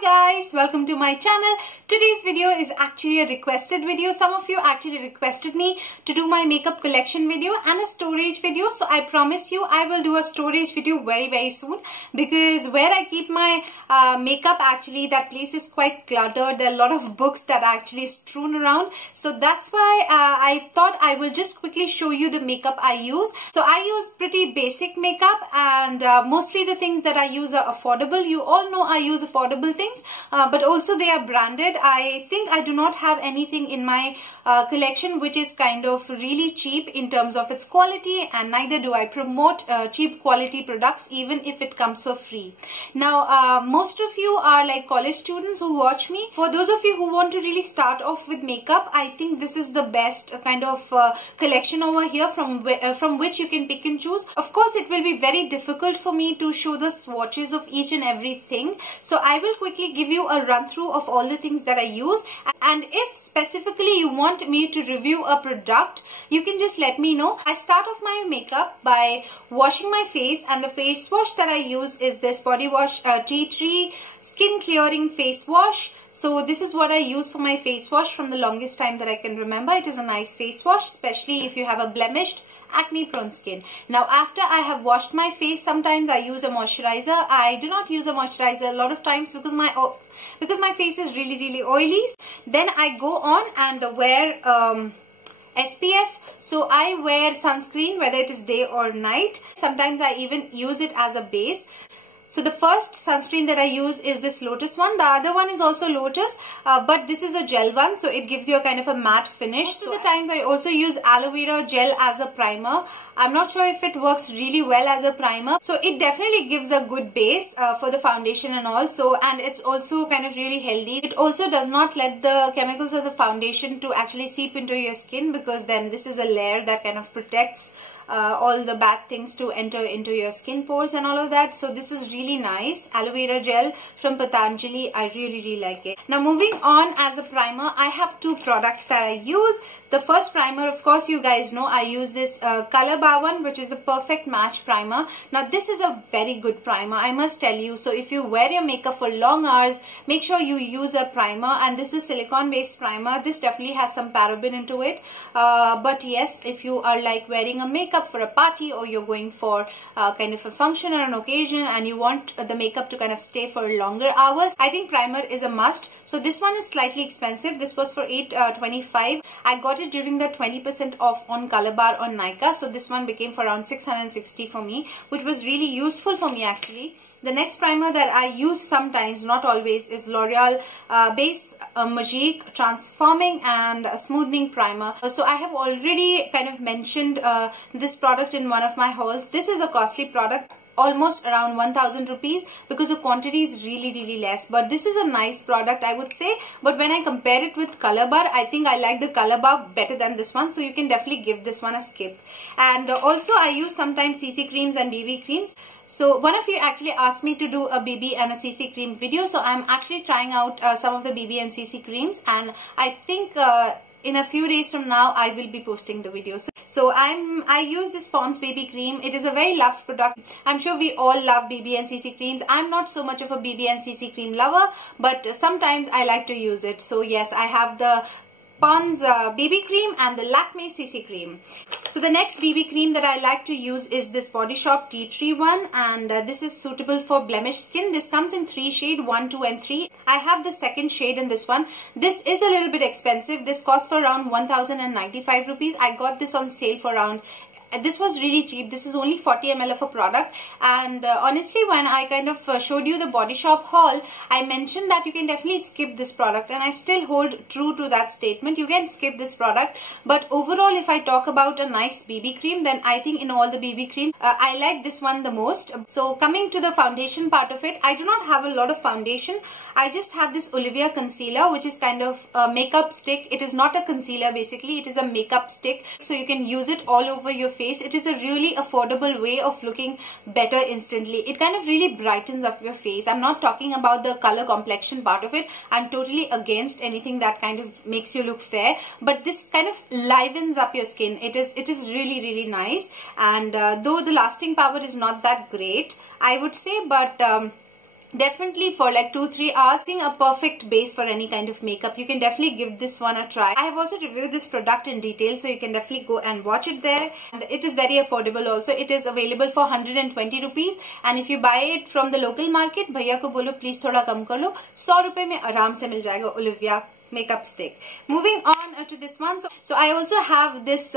Hi guys, welcome to my channel. Today's video is actually a requested video. Some of you actually requested me to do my makeup collection video and a storage video. So I promise you I will do a storage video very soon, because where I keep my makeup, actually that place is quite cluttered. There are a lot of books that are actually strewn around. So that's why I thought I will just quickly show you the makeup I use. So I use pretty basic makeup, and mostly the things that I use are affordable. You all know I use affordable things, but also they are branded. I think I do not have anything in my collection which is kind of really cheap in terms of its quality, and neither do I promote cheap quality products even if it comes for free. Now most of you are like college students who watch me. For those of you who want to really start off with makeup, I think this is the best kind of collection over here from which you can pick and choose. Of course it will be very difficult for me to show the swatches of each and everything, so I will quickly give you a run through of all the things that I use, and if specifically you want me to review a product, you can just let me know. I start off my makeup by washing my face, and the face wash that I use is this body wash Tea Tree Skin Clearing Face Wash. So this is what I use for my face wash from the longest time that I can remember. It is a nice face wash, especially if you have a blemished, acne prone skin. Now after I have washed my face, sometimes I use a moisturizer. I do not use a moisturizer a lot of times because my face is really oily. Then I go on and wear SPF. So I wear sunscreen whether it is day or night. Sometimes I even use it as a base. So the first sunscreen that I use is this Lotus one. The other one is also Lotus, but this is a gel one, so it gives you a kind of a matte finish. Most of the times I also use Aloe Vera gel as a primer. I'm not sure if it works really well as a primer. So it definitely gives a good base for the foundation and all. So, and it's also kind of really healthy. It also does not let the chemicals of the foundation to actually seep into your skin, because then this is a layer that kind of protects all the bad things to enter into your skin pores and all of that. So this is really nice. Aloe Vera gel from Patanjali. I really like it. Now moving on, as a primer, I have two products that I use. The first primer, of course you guys know, I use this Colorbar one, which is the Perfect Match Primer. Now this is a very good primer, I must tell you. So if you wear your makeup for long hours, make sure you use a primer, and this is silicone based primer. This definitely has some paraben into it, but yes, if you are like wearing a makeup for a party, or you're going for kind of a function or an occasion and you want the makeup to kind of stay for longer hours, I think primer is a must. So this one is slightly expensive. This was for $8.25. I got it during the 20% off on Colorbar on Nykaa. So this one became for around $660 for me, which was really useful for me actually. The next primer that I use sometimes, not always, is Loreal Base Magique Transforming and Smoothing Primer. So I have already kind of mentioned this product in one of my hauls. This is a costly product, almost around 1000 rupees, because the quantity is really less, but this is a nice product, I would say. But when I compare it with Colorbar, I think I like the Colorbar better than this one, so you can definitely give this one a skip. And also I use sometimes CC creams and BB creams. So one of you actually asked me to do a BB and a CC cream video, so I'm actually trying out some of the BB and CC creams, and I think in a few days from now I will be posting the videos. So I use this Pond's baby cream. It is a very loved product. I'm sure we all love BB and CC creams. I'm not so much of a BB and CC cream lover, but sometimes I like to use it. So yes, I have the Pond's BB cream and the Lakme CC cream. So the next BB cream that I like to use is this Body Shop Tea Tree one, and this is suitable for blemished skin. This comes in 3 shades, 1, 2 and 3. I have the second shade in this one. This is a little bit expensive. This costs for around 1095 rupees. I got this on sale for around, this was really cheap. This is only 40 ml of a product, and honestly, when I kind of showed you the Body Shop haul, I mentioned that you can definitely skip this product, and I still hold true to that statement. You can skip this product, but overall if I talk about a nice BB cream, then I think in all the BB creams I like this one the most. So coming to the foundation part of it, I do not have a lot of foundation. I just have this Olivia concealer, which is kind of a makeup stick. It is not a concealer basically, it is a makeup stick, so you can use it all over your face. It is a really affordable way of looking better instantly. It kind of really brightens up your face. I'm not talking about the color complexion part of it. I'm totally against anything that kind of makes you look fair, but this kind of livens up your skin. It is really nice, and though the lasting power is not that great, I would say, but definitely for like 2-3 hours. I think a perfect base for any kind of makeup. You can definitely give this one a try. I have also reviewed this product in detail, so you can definitely go and watch it there. And it is very affordable also. It is available for 120 rupees, and if you buy it from the local market, bhaiya ko bolo please thoda kam kar lo, 100 rupees mein aaram se mil jayega Olivia makeup stick. Moving on to this one. So I also have this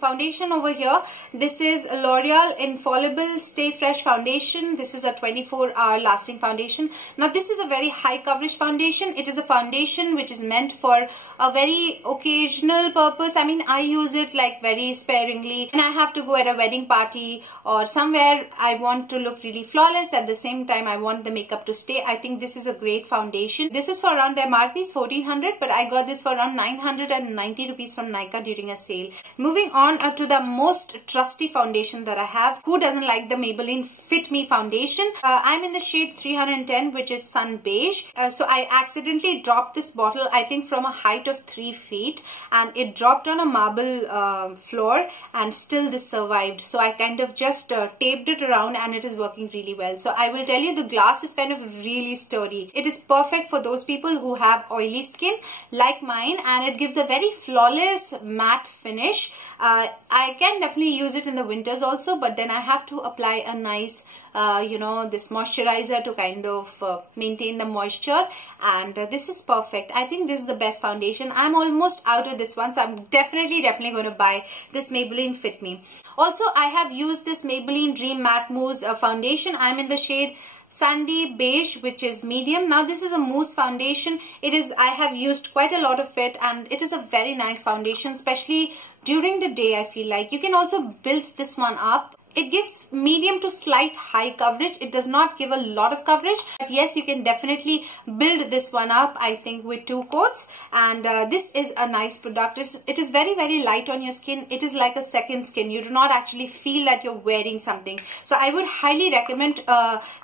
foundation over here. This is Loreal Infallible Stay Fresh Foundation. This is a 24-hour lasting foundation. Now this is a very high coverage foundation. It is a foundation which is meant for a very occasional purpose. I mean, I use it like very sparingly and I have to go at a wedding party or somewhere I want to look really flawless. At the same time, I want the makeup to stay. I think this is a great foundation. This is for around, the MRP is 1400, but I got this for around 990 rupees from Nykaa during a sale. Moving on to the most trusty foundation that I have. Who doesn't like the Maybelline Fit Me Foundation? I'm in the shade 310, which is Sun Beige. So I accidentally dropped this bottle, I think from a height of 3 feet, and it dropped on a marble floor, and still this survived. So I kind of just taped it around and it is working really well. So I will tell you, the glass is kind of really sturdy. It is perfect for those people who have oily skin like mine, and it gives a very flawless matte finish. I can definitely use it in the winters also, but then I have to apply a nice this moisturizer to kind of maintain the moisture, and this is perfect. I think this is the best foundation. I'm almost out of this one, so I'm definitely going to buy this Maybelline Fit Me. Also, I have used this Maybelline Dream Matte Mousse foundation. I'm in the shade Sandy Beige, which is medium. Now this is a mousse foundation. I have used quite a lot of it, and it is a very nice foundation, especially during the day. I feel like you can also build this one up. It gives medium to slight high coverage. It does not give a lot of coverage, but yes, you can definitely build this one up, I think, with 2 coats. And this is a nice product. It is very, very light on your skin. It is like a second skin. You do not actually feel that you're wearing something. So I would highly recommend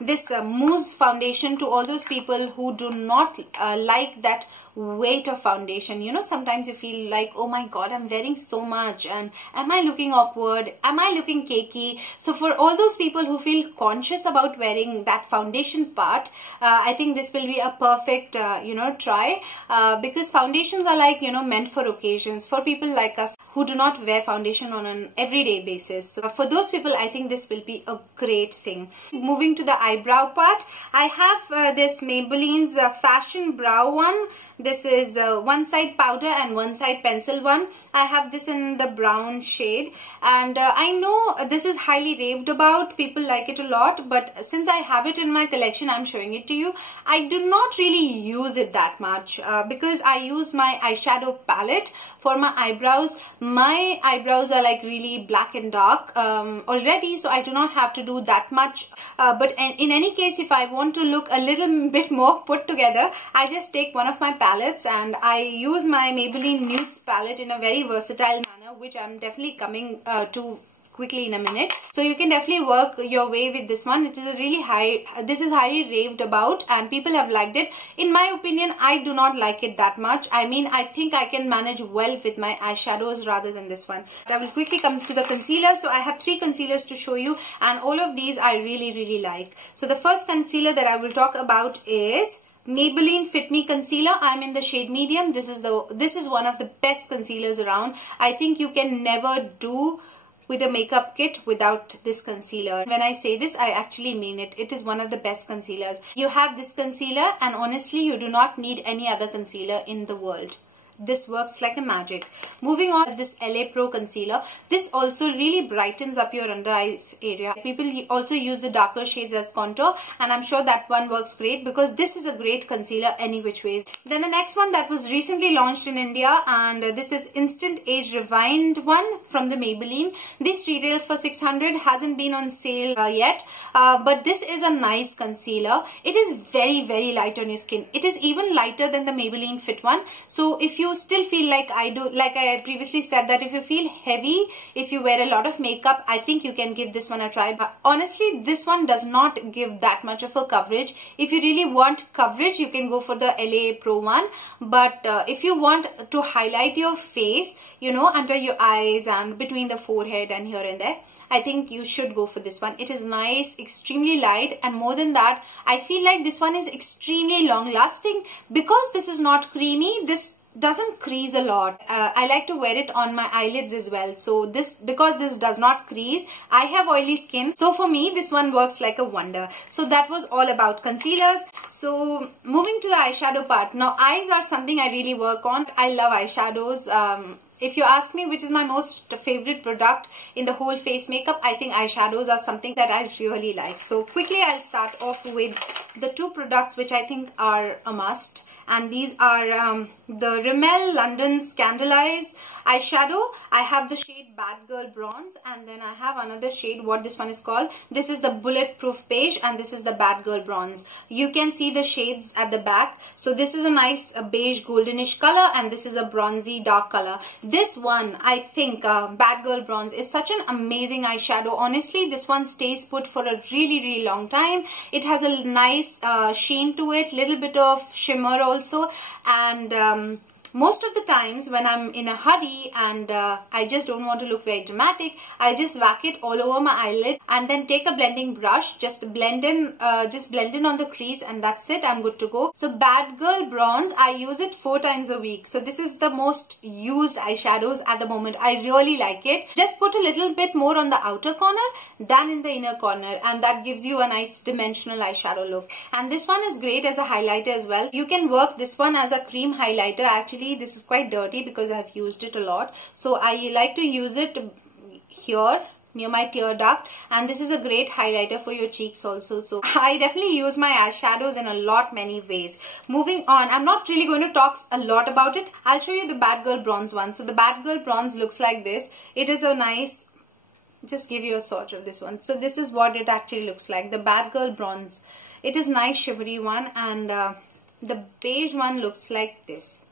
this mousse foundation to all those people who do not like that weight of foundation. You know, sometimes you feel like, oh my god, I'm wearing so much, and am I looking awkward? Am I looking cakey? So for all those people who feel conscious about wearing that foundation part, I think this will be a perfect try, because foundations are like meant for occasions, for people like us who do not wear foundation on an everyday basis. So for those people, I think this will be a great thing. Moving to the eyebrow part, I have this Maybelline's Fashion Brow one. This is one side powder and one side pencil one. I have this in the brown shade, and I know this is highly raved about. People like it a lot, but since I have it in my collection, I'm showing it to you. I do not really use it that much because I use my eyeshadow palette for my eyebrows. My eyebrows are like really black and dark already, so I do not have to do that much. But in any case, if I want to look a little bit more put together, I just take one of my palettes and I use my Maybelline Nudes palette in a very versatile manner, which I'm definitely coming to quickly in a minute. So you can definitely work your way with this one. It is a really this is highly raved about and people have liked it. In my opinion, I do not like it that much. I mean, I think I can manage well with my eyeshadows rather than this one. I will quickly come to the concealer. So I have 3 concealers to show you, and all of these I really like. So the first concealer that I will talk about is Maybelline Fit Me Concealer. I'm in the shade medium. This is one of the best concealers around. I think you can never do with a makeup kit without this concealer. When I say this, I actually mean it. It is one of the best concealers. You have this concealer and honestly, you do not need any other concealer in the world. This works like a magic. Moving on, this LA Pro concealer. This also really brightens up your under eyes area. People also use the darker shades as contour, and I'm sure that one works great because this is a great concealer any which ways. Then the next one that was recently launched in India, and this is Instant Age Rewind one from the Maybelline. This retails for 600, hasn't been on sale yet, but this is a nice concealer. It is very light on your skin. It is even lighter than the Maybelline Fit one. So if you you still feel like I do, like I previously said, that if you feel heavy, if you wear a lot of makeup, I think you can give this one a try. But honestly, this one does not give that much of a coverage. If you really want coverage, you can go for the LA Pro one. But if you want to highlight your face, you know, under your eyes and between the forehead and here and there, I think you should go for this one. It is nice, extremely light, and more than that, I feel like this one is extremely long lasting. Because this is not creamy, this doesn't crease a lot. I like to wear it on my eyelids as well. So because this does not crease, I have oily skin, so for me this one works like a wonder. So that was all about concealers. So moving to the eyeshadow part. Now eyes are something I really work on. I love eyeshadows. If you ask me which is my most favorite product in the whole face makeup, I think eyeshadows are something that I really like. So quickly I'll start off with the two products which I think are a must. And these are the Rimmel London Scandaleyes eyeshadow. I have the shade Bad Girl Bronze, and then I have another shade, what this one is called. This is the Bulletproof Beige, and this is the Bad Girl Bronze. You can see the shades at the back. So this is a nice beige goldenish color, and this is a bronzy dark color. This one, I think, Bad Girl Bronze is such an amazing eyeshadow. Honestly, this one stays put for a really long time. It has a nice sheen to it, little bit of shimmer also, and most of the times when I'm in a hurry and I just don't want to look very dramatic, I just whack it all over my eyelid and then take a blending brush, just blend in on the crease, and that's it. I'm good to go. So Bad Girl Bronze, I use it 4 times a week. So this is the most used eyeshadows at the moment. I really like it. Just put a little bit more on the outer corner than in the inner corner, and that gives you a nice dimensional eyeshadow look. And this one is great as a highlighter as well. You can work this one as a cream highlighter. Actually, this is quite dirty because I've used it a lot, so I like to use it here near my tear duct, and this is a great highlighter for your cheeks also. So I definitely use my eyeshadows in many ways. Moving on, I'm not really going to talk a lot about it. I'll show you the Bad Girl Bronze one. So the Bad Girl Bronze looks like this. It is a nice, just give you a swatch of this one. So this is what it actually looks like, the Bad Girl Bronze. It is nice shimmery one, and the beige one looks like this.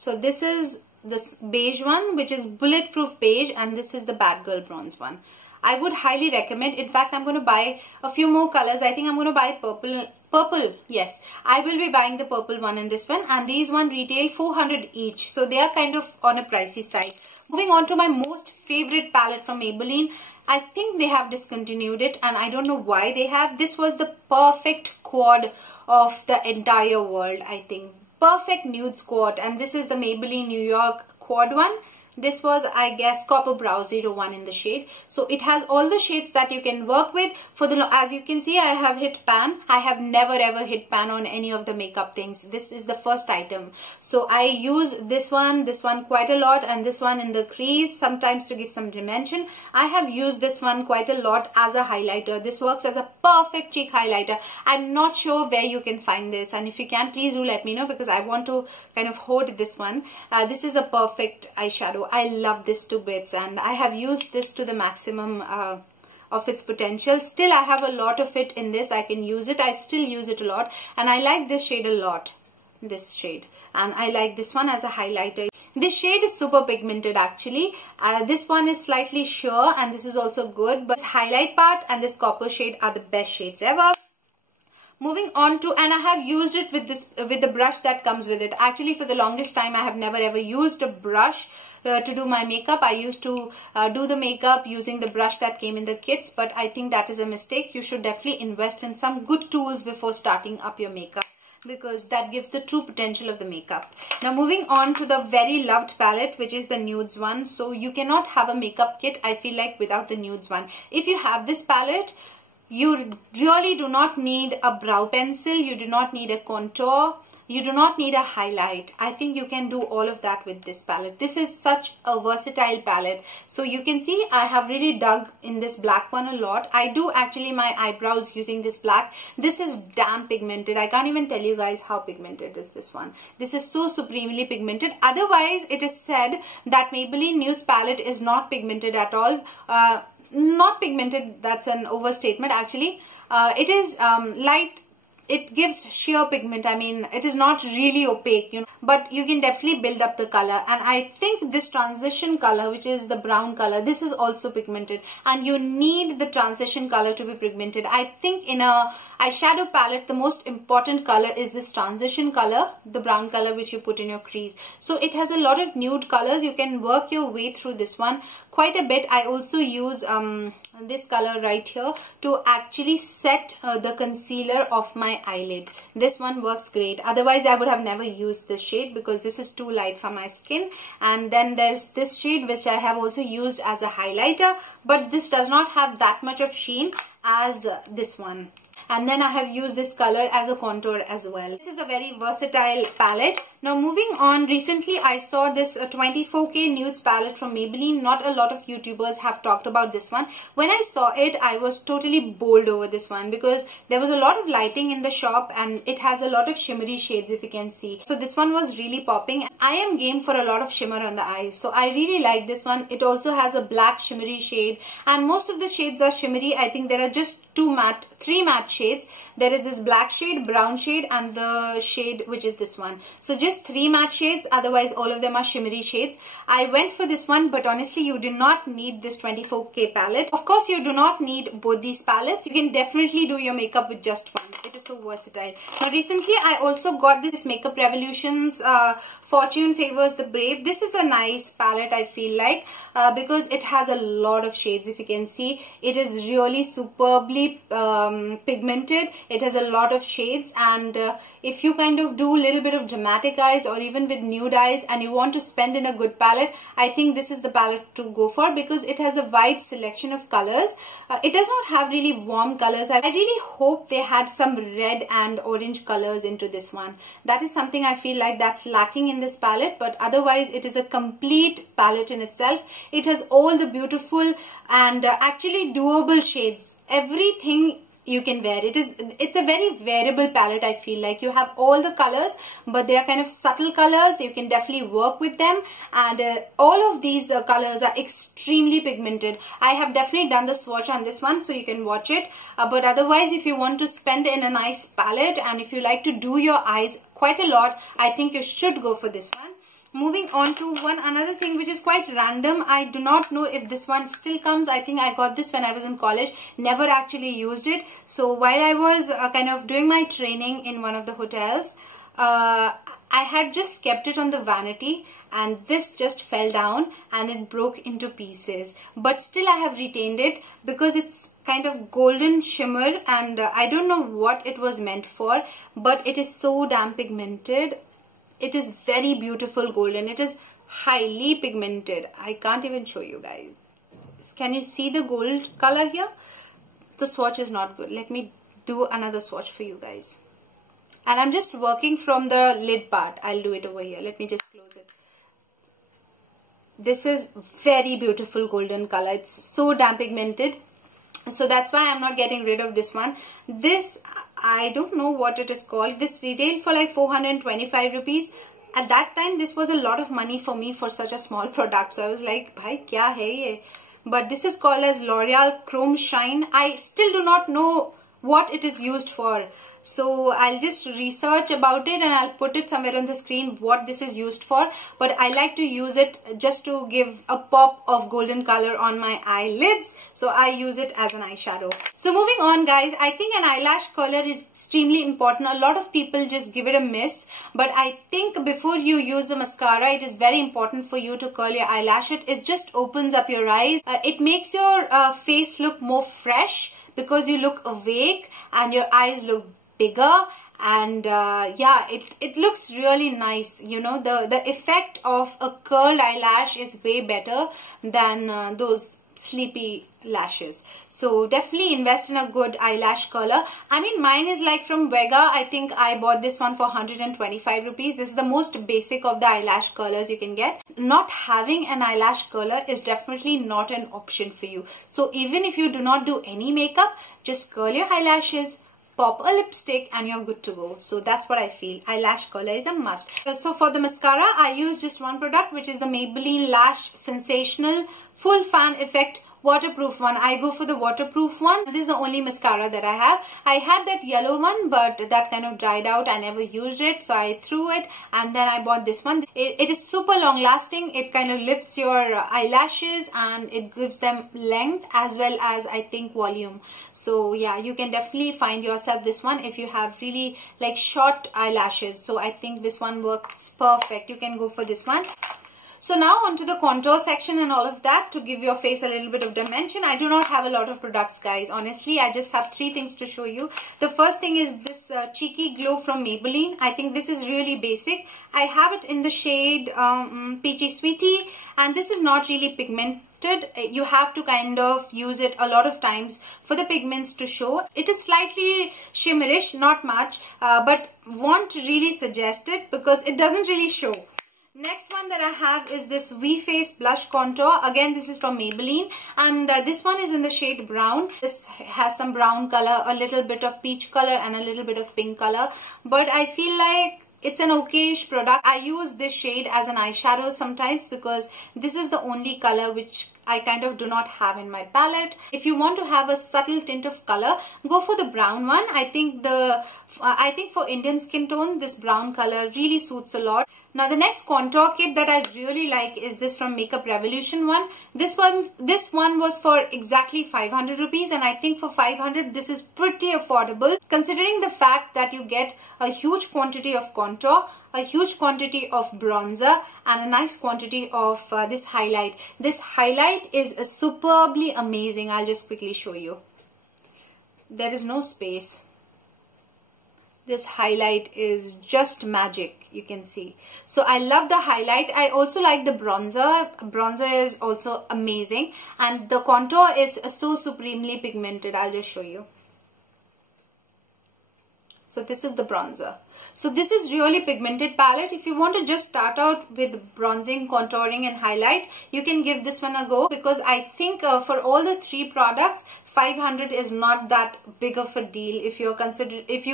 So this is this beige one, which is Bulletproof Beige, and this is the Bad Girl Bronze one. I would highly recommend. In fact, I'm going to buy a few more colors. I think I'm going to buy purple. Yes, I will be buying the purple one and this one, and these one retail 400 each. So they are kind of on a pricey side. Moving on to my most favorite palette from Maybelline. I think they have discontinued it, and I don't know why they have. This was the perfect quad of the entire world, I think. Perfect nude squad, and this is the Maybelline New York quad one. This was, I guess, Copper Brow 01 in the shade. So it has all the shades that you can work with. As you can see, I have hit pan. I have never ever hit pan on any of the makeup things. This is the first item. So I use this one quite a lot, and this one in the crease, sometimes to give some dimension. I have used this one quite a lot as a highlighter. This works as a perfect cheek highlighter. I'm not sure where you can find this, and if you can, please do let me know, because I want to kind of hoard this one. This is a perfect eyeshadow. I love this to bits, and I have used this to the maximum of its potential. Still, I have a lot of it in this. I can use it. I still use it a lot, and I like this shade a lot. This shade, and I like this one as a highlighter. This shade is super pigmented actually. This one is slightly sheer, and this is also good, but this highlight part and this copper shade are the best shades ever. Moving on to, and I have used it with the brush that comes with it. Actually, for the longest time, I have never ever used a brush to do my makeup. I used to do the makeup using the brush that came in the kits, but I think that is a mistake. You should definitely invest in some good tools before starting up your makeup, because that gives the true potential of the makeup. Now moving on to the very loved palette, which is the nudes one. So you cannot have a makeup kit, I feel like, without the nudes one. If you have this palette, you really do not need a brow pencil, you do not need a contour, you do not need a highlight. I think you can do all of that with this palette. This is such a versatile palette. So you can see I have really dug in this black one a lot. I do actually my eyebrows using this black. This is damn pigmented. I can't even tell you guys how pigmented is this one. This is so supremely pigmented. Otherwise, it is said that Maybelline Nudes palette is not pigmented at all. Not pigmented, that's an overstatement actually. It is light it gives sheer pigment. I mean, it is not really opaque, you know, but you can definitely build up the color. And I think this transition color, which is the brown color, this is also pigmented, and you need the transition color to be pigmented. I think in a eyeshadow palette, the most important color is this transition color, the brown color which you put in your crease. So it has a lot of nude colors. You can work your way through this one quite a bit. I also use this color right here to actually set the concealer of my eyelid. This one works great. Otherwise I would have never used this shade because this is too light for my skin. And then there's this shade which I have also used as a highlighter, but this does not have that much of sheen as this one. And then I have used this color as a contour as well. This is a very versatile palette. Now moving on, recently I saw this 24K nudes palette from Maybelline. Not a lot of YouTubers have talked about this one. When I saw it, I was totally bowled over this one because there was a lot of lighting in the shop and it has a lot of shimmery shades, if you can see. So this one was really popping. I am game for a lot of shimmer on the eyes, so I really like this one. It also has a black shimmery shade, and most of the shades are shimmery. I think there are just three matte shades. There is this black shade, brown shade, and the shade which is this one. So just 3 matte shades, otherwise all of them are shimmery shades. I went for this one, but honestly you do not need this 24K palette. Of course you do not need both these palettes. You can definitely do your makeup with just one. It is so versatile. Now recently I also got this Makeup Revolution's Fortune Favors the Brave. This is a nice palette, I feel like, because it has a lot of shades. If you can see, it is really superbly pigmented. It has a lot of shades, and if you kind of do a little bit of dramatic eyes or even with nude eyes and you want to spend in a good palette, I think this is the palette to go for because it has a wide selection of colors. It does not have really warm colors. I really hope they had some red and orange colors into this one. That is something I feel like that's lacking in this palette, but otherwise it is a complete palette in itself. It has all the beautiful and actually doable shades. Everything you can wear. It's a very variable palette. I feel like you have all the colors, but they are kind of subtle colors. You can definitely work with them, and all of these colors are extremely pigmented. I have definitely done the swatch on this one, so you can watch it, but otherwise if you want to spend in a nice palette and if you like to do your eyes quite a lot, I think you should go for this one. Moving on to another thing which is quite random. I do not know if this one still comes. I think I got this when I was in college, never actually used it. So while I was kind of doing my training in one of the hotels, I had just kept it on the vanity and this just fell down and it broke into pieces. But still I have retained it because it's kind of golden shimmer, and I don't know what it was meant for, but it is so damn pigmented. It is very beautiful golden. It is highly pigmented. I can't even show you guys. Can you see the gold color here? The swatch is not good. Let me do another swatch for you guys. And I'm just working from the lid part. I'll do it over here. Let me just close it. This is very beautiful golden color. It's so damn pigmented. So that's why I'm not getting rid of this one. This, I don't know what it is called. This retailed for like 425 rupees. At that time, this was a lot of money for me for such a small product. So I was like, bhai, kya hai ye? But this is called as L'Oreal Chrome Shine. I still do not know what it is used for. So I'll just research about it and I'll put it somewhere on the screen what this is used for. But I like to use it just to give a pop of golden color on my eyelids. So I use it as an eyeshadow. So moving on guys, I think an eyelash curler is extremely important. A lot of people just give it a miss. But I think before you use the mascara, it is very important for you to curl your eyelash. It just opens up your eyes. It makes your face look more fresh because you look awake and your eyes look bigger, and yeah, it looks really nice. You know, the effect of a curled eyelash is way better than those sleepy lashes. So definitely invest in a good eyelash curler. I mean, mine is like from Vega. I think I bought this one for 125 rupees. This is the most basic of the eyelash curlers you can get. Not having an eyelash curler is definitely not an option for you. So even if you do not do any makeup, just curl your eyelashes, pop a lipstick, and you're good to go. So that's what I feel. Eyelash curler is a must. So for the mascara, I use just one product, which is the Maybelline Lash Sensational Full Fan Effect waterproof one. I go for the waterproof one. This is the only mascara that I have. I had that yellow one, but that kind of dried out. I never used it, so I threw it, and then I bought this one. It is super long lasting. It kind of lifts your eyelashes and it gives them length as well as, I think, volume. So yeah, you can definitely find yourself this one if you have really like short eyelashes. So I think this one works perfect. You can go for this one. So now onto the contour section and all of that to give your face a little bit of dimension. I do not have a lot of products, guys. Honestly, I just have 3 things to show you. The first thing is this Cheeky Glow from Maybelline. I think this is really basic. I have it in the shade Peachy Sweetie, and this is not really pigmented. You have to kind of use it a lot of times for the pigments to show. It is slightly shimmerish, not much, but won't really suggest it because it doesn't really show. Next one that I have is this V-Face Blush Contour. Again, this is from Maybelline, and this one is in the shade brown. This has some brown color, a little bit of peach color, and a little bit of pink color. But I feel like it's an okayish product. I use this shade as an eyeshadow sometimes because this is the only color which I kind of do not have in my palette. If you want to have a subtle tint of color, go for the brown one. I think for Indian skin tone, this brown color really suits a lot. Now the next contour kit that I really like is this from Makeup Revolution one. This one was for exactly 500 rupees, and I think for 500 this is pretty affordable considering the fact that you get a huge quantity of contour, a huge quantity of bronzer, and a nice quantity of this highlight. This highlight is superbly amazing. I'll just quickly show you. There is no space. This highlight is just magic, you can see. So I love the highlight. I also like the bronzer. Bronzer is also amazing, and the contour is so supremely pigmented. I'll just show you. So this is the bronzer. So this is really pigmented palette. If you want to just start out with bronzing, contouring and highlight, you can give this one a go, because I think for all the 3 products, 500 is not that big of a deal if you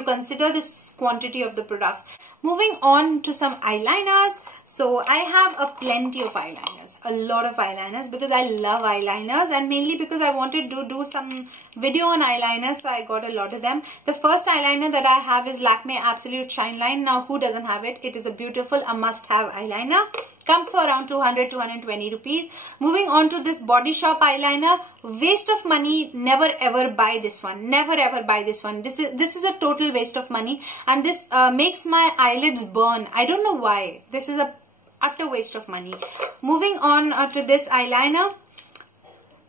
consider this quantity of the products. Moving on to some eyeliners. So I have a plenty of eyeliners, a lot of eyeliners, because I love eyeliners, and mainly because I wanted to do some video on eyeliners, so I got a lot of them. The first eyeliner that I have is Lakme Absolute Shine Line. Now who doesn't have it? It is a beautiful, a must-have eyeliner. Comes for around 200-220 rupees. Moving on to this Body Shop eyeliner. Waste of money. Never ever buy this one. Never ever buy this one. This is a total waste of money, and this makes my eyelids burn. I don't know why. This is a utter waste of money. Moving on to this eyeliner.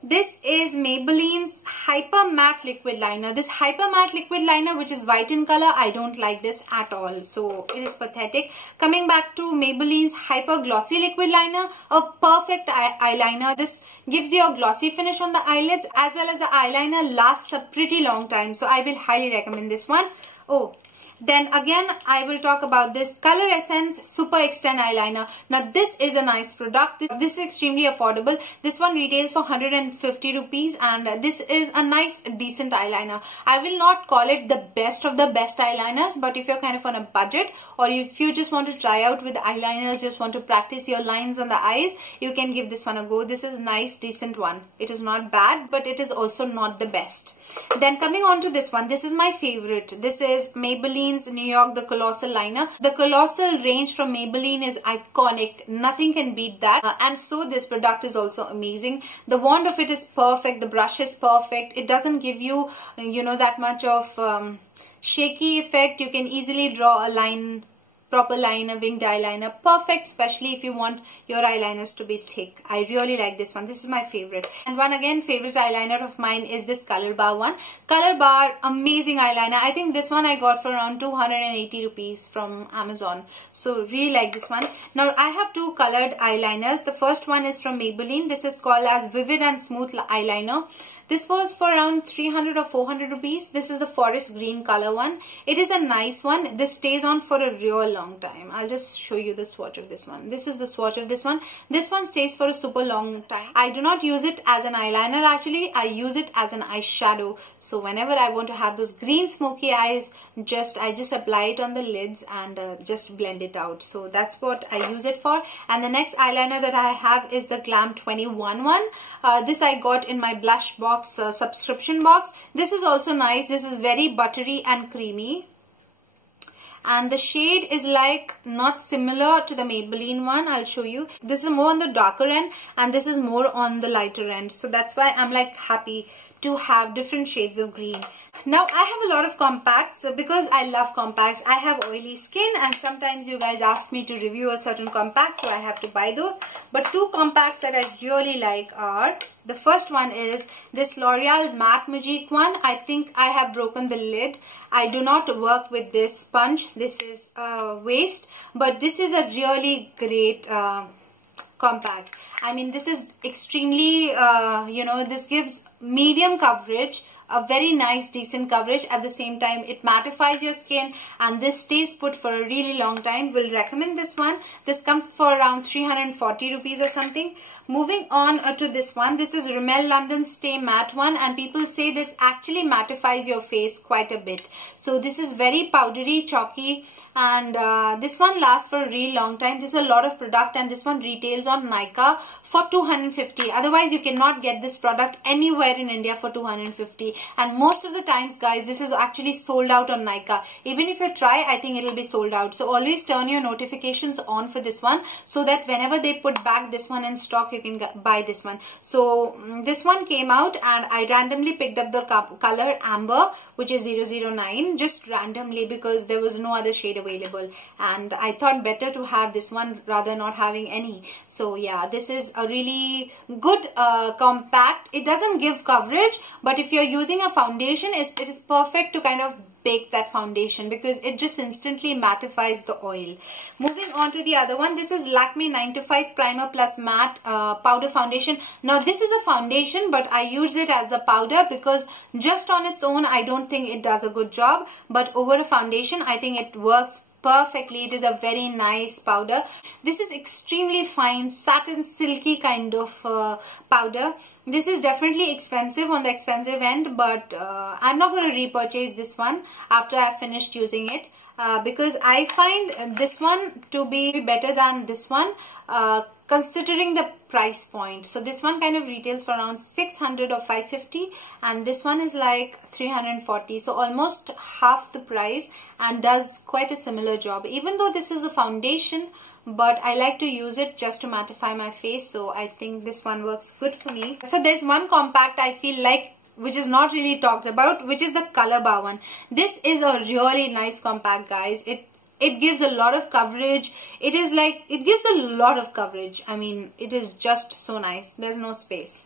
This is Maybelline's Hyper Matte Liquid Liner. This Hyper Matte Liquid Liner, which is white in color, I don't like this at all. So it is pathetic. Coming back to Maybelline's Hyper Glossy Liquid Liner, a perfect eyeliner. This gives you a glossy finish on the eyelids, as well as the eyeliner lasts a pretty long time. So I will highly recommend this one. Oh, then again, I will talk about this Color Essence Super Extend Eyeliner. Now this is a nice product. This is extremely affordable. This one retails for 150 rupees, and this is a nice decent eyeliner. I will not call it the best of the best eyeliners, but if you're kind of on a budget, or if you just want to try out with eyeliners, just want to practice your lines on the eyes, you can give this one a go. This is nice, decent one. It is not bad, but it is also not the best. Then coming on to this one, this is my favorite. This is Maybelline New York, the Colossal Liner. The Colossal range from Maybelline is iconic. Nothing can beat that. And so this product is also amazing. The wand of it is perfect. The brush is perfect. It doesn't give you, that much of shaky effect. You can easily draw a line, proper line, a winged eyeliner. Perfect, especially if you want your eyeliners to be thick. I really like this one. This is my favorite. And one again favorite eyeliner of mine is this Colorbar one. Colorbar, amazing eyeliner. I think this one I got for around 280 rupees from Amazon. So really like this one. Now I have 2 colored eyeliners. The first one is from Maybelline. This is called as Vivid and Smooth Eyeliner. This was for around 300 or 400 rupees. This is the forest green color one. It is a nice one. This stays on for a real long time. I'll just show you the swatch of this one. This is the swatch of this one. This one stays for a super long time. I do not use it as an eyeliner actually. I use it as an eyeshadow. So whenever I want to have those green smoky eyes, I just apply it on the lids and just blend it out. So that's what I use it for. And the next eyeliner that I have is the Glam 21 one. This I got in my blush box subscription box. This is also nice. This is very buttery and creamy. And the shade is like not similar to the Maybelline one. I'll show you. This is more on the darker end and this is more on the lighter end. So that's why I'm like happy to have different shades of green. Now I have a lot of compacts because I love compacts. I have oily skin and sometimes you guys ask me to review a certain compact, so I have to buy those. But two compacts that I really like are, the first one is this L'Oreal Matte Magique one. I think I have broken the lid. I do not work with this sponge. This is waste, but this is a really great compact. I mean, this is extremely, this gives medium coverage, a very nice decent coverage. At the same time, it mattifies your skin and this stays put for a really long time. Will recommend this one. This comes for around 340 rupees or something. Moving on to this one. This is Rimmel London Stay Matte one, and people say this actually mattifies your face quite a bit. So this is very powdery, chalky, and this one lasts for a really long time. This is a lot of product and this one retails on Nykaa for 250. Otherwise you cannot get this product anywhere in India for 250. And most of the times guys, this is actually sold out on Nykaa. Even if you try, I think it will be sold out. So always turn your notifications on for this one, so that whenever they put back this one in stock, you can buy this one. So this one came out and I randomly picked up the color Amber, which is 009, just randomly because there was no other shade available. And I thought better to have this one rather not having any. So yeah, this is a really good compact. It doesn't give coverage, but if you're using a foundation, it is perfect to kind of bake that foundation because it just instantly mattifies the oil. Moving on to the other one, this is Lakme 9 to 5 Primer Plus Matte Powder Foundation. Now this is a foundation, but I use it as a powder because just on its own I don't think it does a good job, but over a foundation I think it works perfectly. It is a very nice powder. This is extremely fine, satin, silky kind of powder. This is definitely expensive, on the expensive end, but I'm not going to repurchase this one after I've finished using it because I find this one to be better than this one considering the price point. So this one kind of retails for around 600 or 550 and this one is like 340, so almost half the price and does quite a similar job. Even though this is a foundation, but I like to use it just to mattify my face, so I think this one works good for me. So there's one compact I feel like which is not really talked about, which is the Colorbar one. This is a really nice compact guys. It gives a lot of coverage. It gives a lot of coverage. I mean, it is just so nice. There's no space.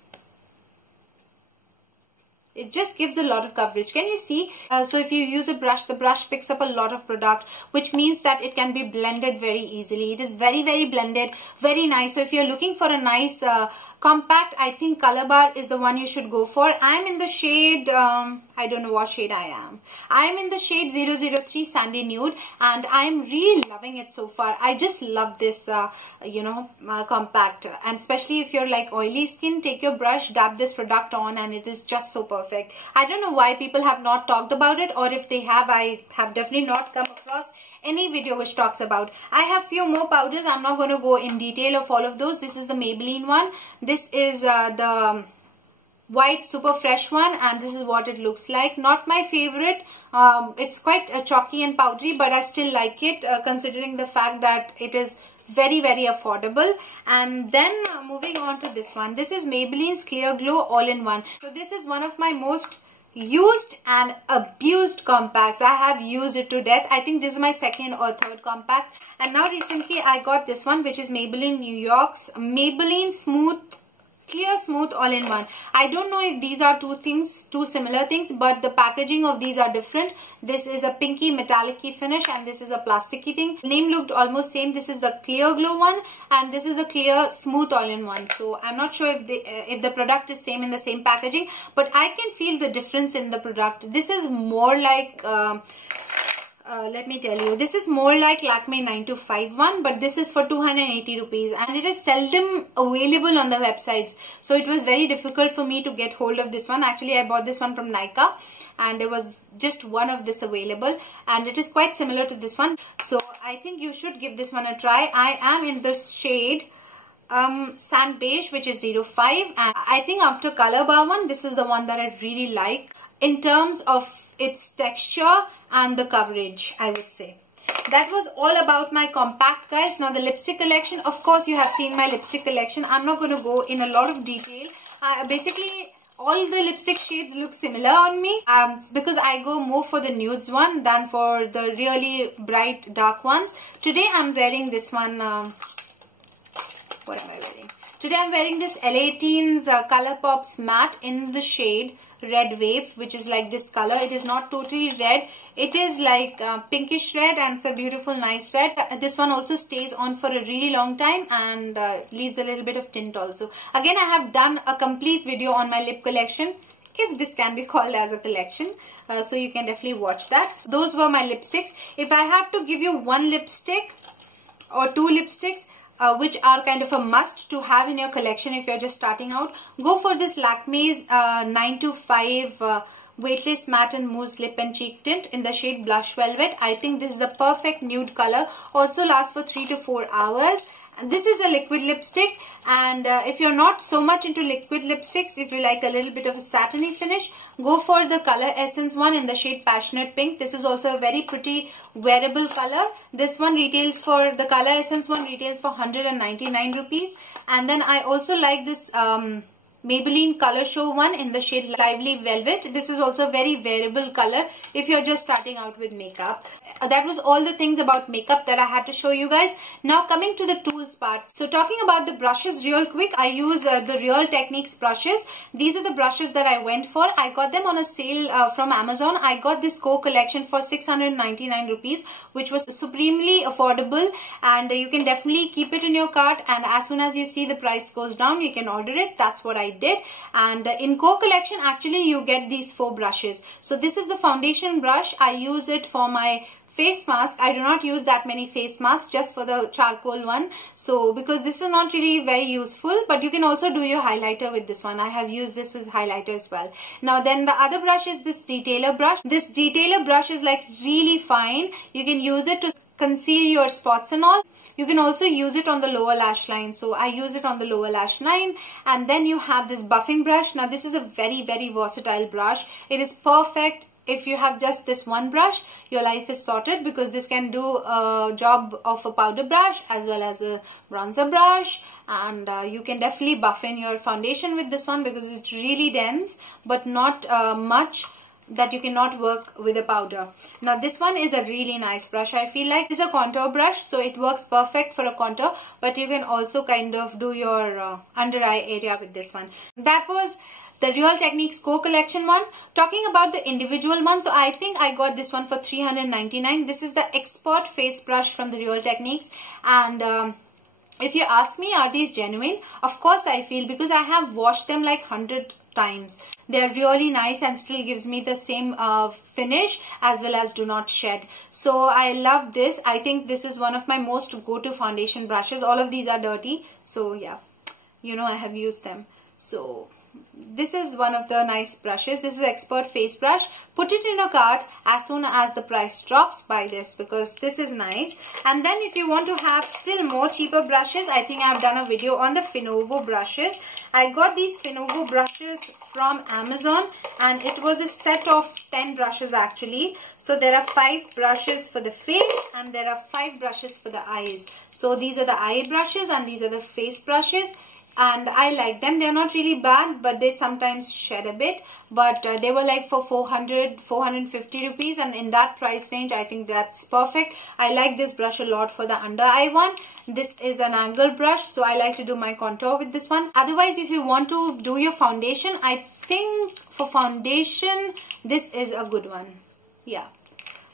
It just gives a lot of coverage. Can you see? So if you use a brush, the brush picks up a lot of product, which means that it can be blended very easily. It is very, very blended, very nice. So if you're looking for a nice compact, I think Colorbar is the one you should go for. I'm in the shade, I don't know what shade I am. I'm in the shade 003 Sandy Nude and I'm really loving it so far. I just love this, compact, and especially if you're like oily skin, take your brush, dab this product on and it is just so perfect. I don't know why people have not talked about it, or if they have, I have definitely not come across any video which talks about. I have few more powders. I'm not going to go in detail of all of those. This is the Maybelline one. This is the white super fresh one and this is what it looks like. Not my favorite. It's quite chalky and powdery, but I still like it considering the fact that it is very, very affordable. And then moving on to this one. This is Maybelline's Clear Glow All-in-One. So this is one of my most used and abused compacts. I have used it to death. I think this is my second or third compact. And now recently I got this one, which is Maybelline New York's Maybelline Smooth clear smooth all-in-one. I don't know if these are two similar things, but the packaging of these are different. This is a pinky metallic-y finish and this is a plasticky thing. Name looked almost same. This is the clear glow one and this is the clear smooth all-in-one. So I'm not sure if the product is same in the same packaging, but I can feel the difference in the product. This is more like let me tell you, this is more like Lakme 9251, but this is for 280 rupees and it is seldom available on the websites. So it was very difficult for me to get hold of this one. Actually, I bought this one from Nykaa and there was just one of this available and it is quite similar to this one. So I think you should give this one a try. I am in the shade Sand Beige, which is 05, and I think after Colorbar one, this is the one that I really like in terms of its texture and the coverage, I would say. That was all about my compact, guys. Now the lipstick collection, of course you have seen my lipstick collection. I'm not going to go in a lot of detail. Basically all the lipstick shades look similar on me because I go more for the nudes one than for the really bright dark ones. Today I'm wearing this one. What am I wearing? Today I'm wearing this L18's Colourpop's matte in the shade Red Wave, which is like this color. It is not totally red. It is like pinkish red and it's a beautiful nice red. This one also stays on for a really long time and leaves a little bit of tint also. Again, I have done a complete video on my lip collection, if this can be called as a collection, so you can definitely watch that. So those were my lipsticks. If I have to give you one lipstick or two lipsticks which are kind of a must to have in your collection if you're just starting out, go for this Lakme's 925 Weightless Matte and Mousse Lip and Cheek Tint in the shade Blush Velvet. I think this is the perfect nude color. Also lasts for 3 to 4 hours. And this is a liquid lipstick, and if you're not so much into liquid lipsticks, if you like a little bit of a satiny finish, go for the Color Essence one in the shade Passionate Pink. This is also a very pretty wearable color. This one retails for, the Color Essence one retails for 199 rupees. And then I also like this Maybelline Color Show one in the shade Lively Velvet. This is also a very wearable color if you're just starting out with makeup. That was all the things about makeup that I had to show you guys. Now coming to the tools part. So talking about the brushes real quick, I use the Real Techniques brushes. These are the brushes that I went for. I got them on a sale from Amazon. I got this core collection for 699 rupees, which was supremely affordable, and you can definitely keep it in your cart, and as soon as you see the price goes down, you can order it. That's what I did. And in core collection, actually you get these 4 brushes. So this is the foundation brush. I use it for my face mask. I do not use that many face masks, just for the charcoal one. So because this is not really very useful, but you can also do your highlighter with this one. I have used this with highlighter as well. Now then the other brush is this detailer brush. This detailer brush is like really fine. You can use it to conceal your spots and all. You can also use it on the lower lash line. So I use it on the lower lash line. And then you have this buffing brush. Now this is a very, very versatile brush. It is perfect. If you have just this one brush, your life is sorted, because this can do a job of a powder brush as well as a bronzer brush, and you can definitely buff in your foundation with this one because it's really dense but not much that you cannot work with a powder. Now this one is a really nice brush. I feel like it's a contour brush, so it works perfect for a contour, but you can also kind of do your under eye area with this one. That was the Real Techniques Core Collection one. Talking about the individual one, so I think I got this one for 399. This is the Expert Face Brush from the Real Techniques, and if you ask me, are these genuine? Of course I feel, because I have washed them like 100 times. They are really nice and still gives me the same finish as well as do not shed. So I love this. I think this is one of my most go-to foundation brushes. All of these are dirty, so yeah, you know I have used them. So this is one of the nice brushes. This is Expert Face Brush. Put it in a cart as soon as the price drops. Buy this because this is nice. And then if you want to have still more cheaper brushes, I think I've done a video on the Finovo brushes. I got these Finovo brushes from Amazon, and it was a set of 10 brushes actually. So there are 5 brushes for the face and there are 5 brushes for the eyes. So these are the eye brushes and these are the face brushes. and I like them. They're not really bad, but they sometimes shed a bit, but they were like for 450 rupees, and in that price range I think that's perfect. I like this brush a lot for the under eye one. This is an angled brush, so I like to do my contour with this one. Otherwise, if you want to do your foundation, I think for foundation this is a good one. Yeah.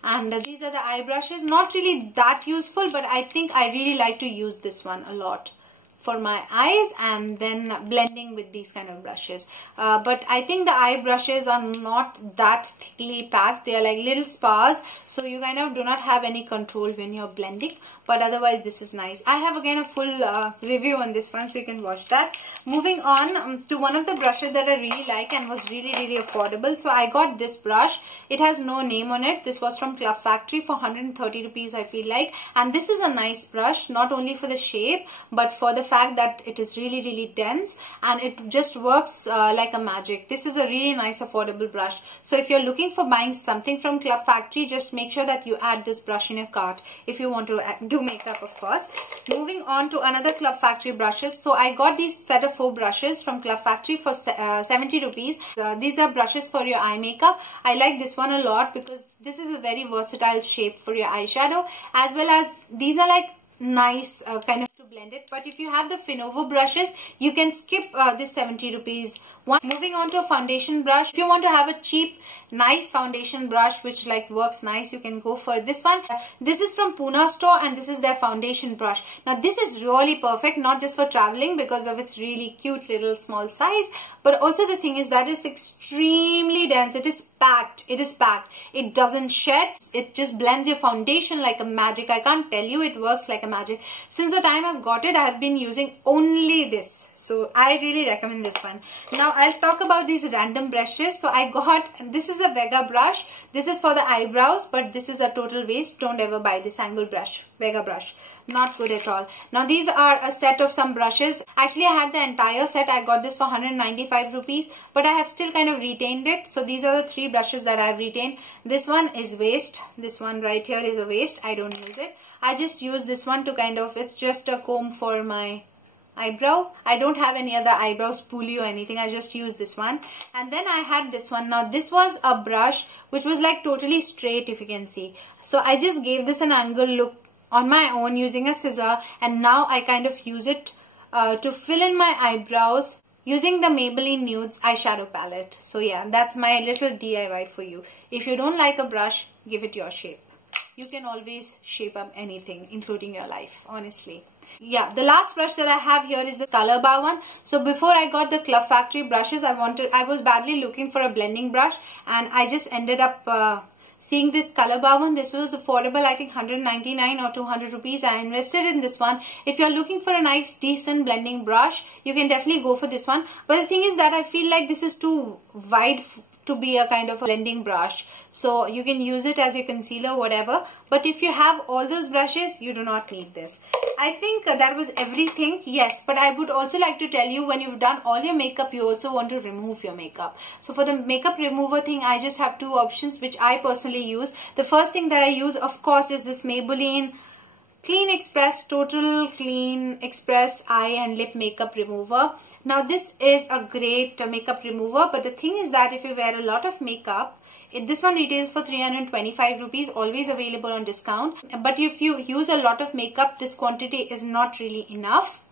And these are the eye brushes. Not really that useful, but I think I really like to use this one a lot for my eyes, and then blending with these kind of brushes. But I think the eye brushes are not that thickly packed. They are like little spars, so you kind of do not have any control when you're blending, but otherwise this is nice. I have again a full review on this one, so you can watch that. Moving on to one of the brushes that I really like and was really affordable. So I got this brush. It has no name on it. This was from Club Factory for 130 rupees, I feel like. And this is a nice brush, not only for the shape, but for the fact that it is really dense, and it just works like a magic. This is a really nice affordable brush. So if you're looking for buying something from Club Factory, just make sure that you add this brush in your cart if you want to do makeup, of course. Moving on to another Club Factory brushes. So I got these set of 4 brushes from Club Factory for 70 rupees. These are brushes for your eye makeup. I like this one a lot because this is a very versatile shape for your eyeshadow, as well as these are like nice kind of to blend it. But if you have the Finovo brushes, you can skip this 70 rupees one. Moving on to a foundation brush. If you want to have a cheap nice foundation brush which like works nice, you can go for this one. This is from Pune store, and this is their foundation brush. Now this is really perfect, not just for traveling because of its really cute little small size, but also the thing is that it's extremely dense. It is packed. It doesn't shed. It just blends your foundation like a magic. I can't tell you, it works like a magic. Since the time I've got it, I have been using only this, so I really recommend this one. Now I'll talk about these random brushes. So I got, this is a Vega brush. This is for the eyebrows, but this is a total waste. Don't ever buy this angle brush, Vega brush. Not good at all. Now these are a set of some brushes. Actually I had the entire set. I got this for 195 rupees, but I have still kind of retained it. So these are the 3 brushes that I have retained. This one is waste. This one right here is a waste. I don't use it. I just use this one to kind of, it's just a comb for my eyebrow. I don't have any other eyebrow spoolie or anything. I just use this one. And then I had this one. Now this was a brush which was like totally straight, if you can see. So I just gave this an angle look on my own using a scissor, and now I kind of use it to fill in my eyebrows using the Maybelline Nudes eyeshadow palette. So yeah, that's my little DIY for you. If you don't like a brush, give it your shape. You can always shape up anything, including your life, honestly. Yeah, the last brush that I have here is the Colorbar one. So before I got the Club Factory brushes, I was badly looking for a blending brush, and I just ended up seeing this Colorbar one. This was affordable, I think 199 or 200 rupees. I invested in this one. If you're looking for a nice decent blending brush, you can definitely go for this one. But the thing is that I feel like this is too wide to be a kind of a blending brush, so you can use it as your concealer, whatever. But if you have all those brushes, you do not need this. I think that was everything. Yes, but I would also like to tell you, when you've done all your makeup, you also want to remove your makeup. So for the makeup remover thing, I just have 2 options which I personally use. The first thing that I use, of course, is this Maybelline Clean Express Total Clean Express Eye and Lip Makeup Remover. Now this is a great makeup remover, but the thing is that if you wear a lot of makeup, this one retails for 325 rupees, always available on discount. But if you use a lot of makeup, this quantity is not really enough.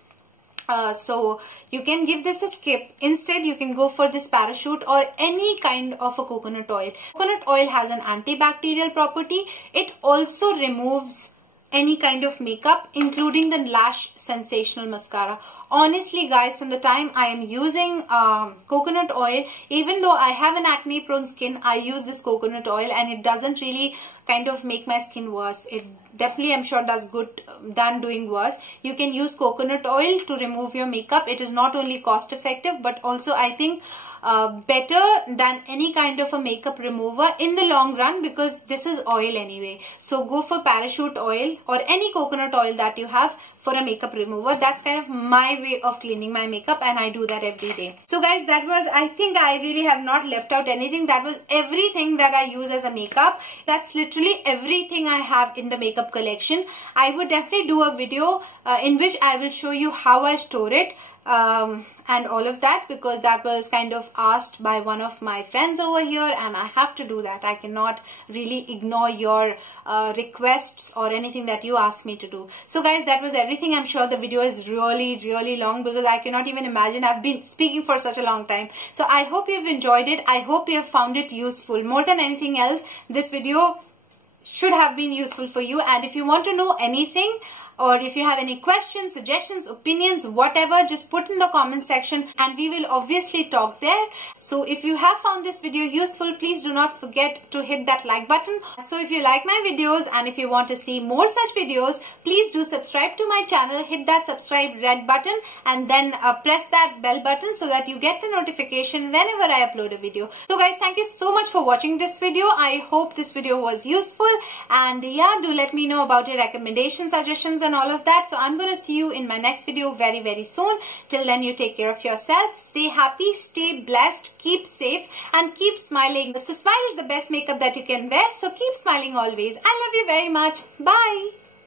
So you can give this a skip. Instead, you can go for this Parachute or any kind of a coconut oil. Coconut oil has an antibacterial property. It also removes any kind of makeup, including the Lash Sensational Mascara. Honestly guys, from the time I am using coconut oil, even though I have an acne prone skin, I use this coconut oil and it doesn't really kind of make my skin worse. It definitely, I'm sure, does good than doing worse. You can use coconut oil to remove your makeup. It is not only cost effective, but also I think better than any kind of a makeup remover in the long run, because this is oil anyway. So go for Parachute oil or any coconut oil that you have for a makeup remover. That's kind of my way of cleaning my makeup, and I do that every day. So guys, that was, I think I really have not left out anything. That was everything that I use as a makeup. That's literally everything I have in the makeup collection. I would definitely do a video in which I will show you how I store it. and all of that, because that was kind of asked by one of my friends over here, and I have to do that. I cannot really ignore your requests or anything that you ask me to do. So guys, that was everything. I'm sure the video is really long, because I cannot even imagine I've been speaking for such a long time. So I hope you've enjoyed it. I hope you have found it useful. More than anything else, this video should have been useful for you. And if you want to know anything, or if you have any questions, suggestions, opinions, whatever, just put in the comment section and we will obviously talk there. So if you have found this video useful, please do not forget to hit that like button. So if you like my videos and if you want to see more such videos, please do subscribe to my channel, hit that subscribe red button and then press that bell button so that you get the notification whenever I upload a video. So guys, thank you so much for watching this video. I hope this video was useful, and yeah, do let me know about your recommendations, suggestions and all of that. So I'm going to see you in my next video very soon. Till then, you take care of yourself, stay happy, stay blessed, keep safe and keep smiling. So smile is the best makeup that you can wear, so keep smiling always. I love you very much. Bye.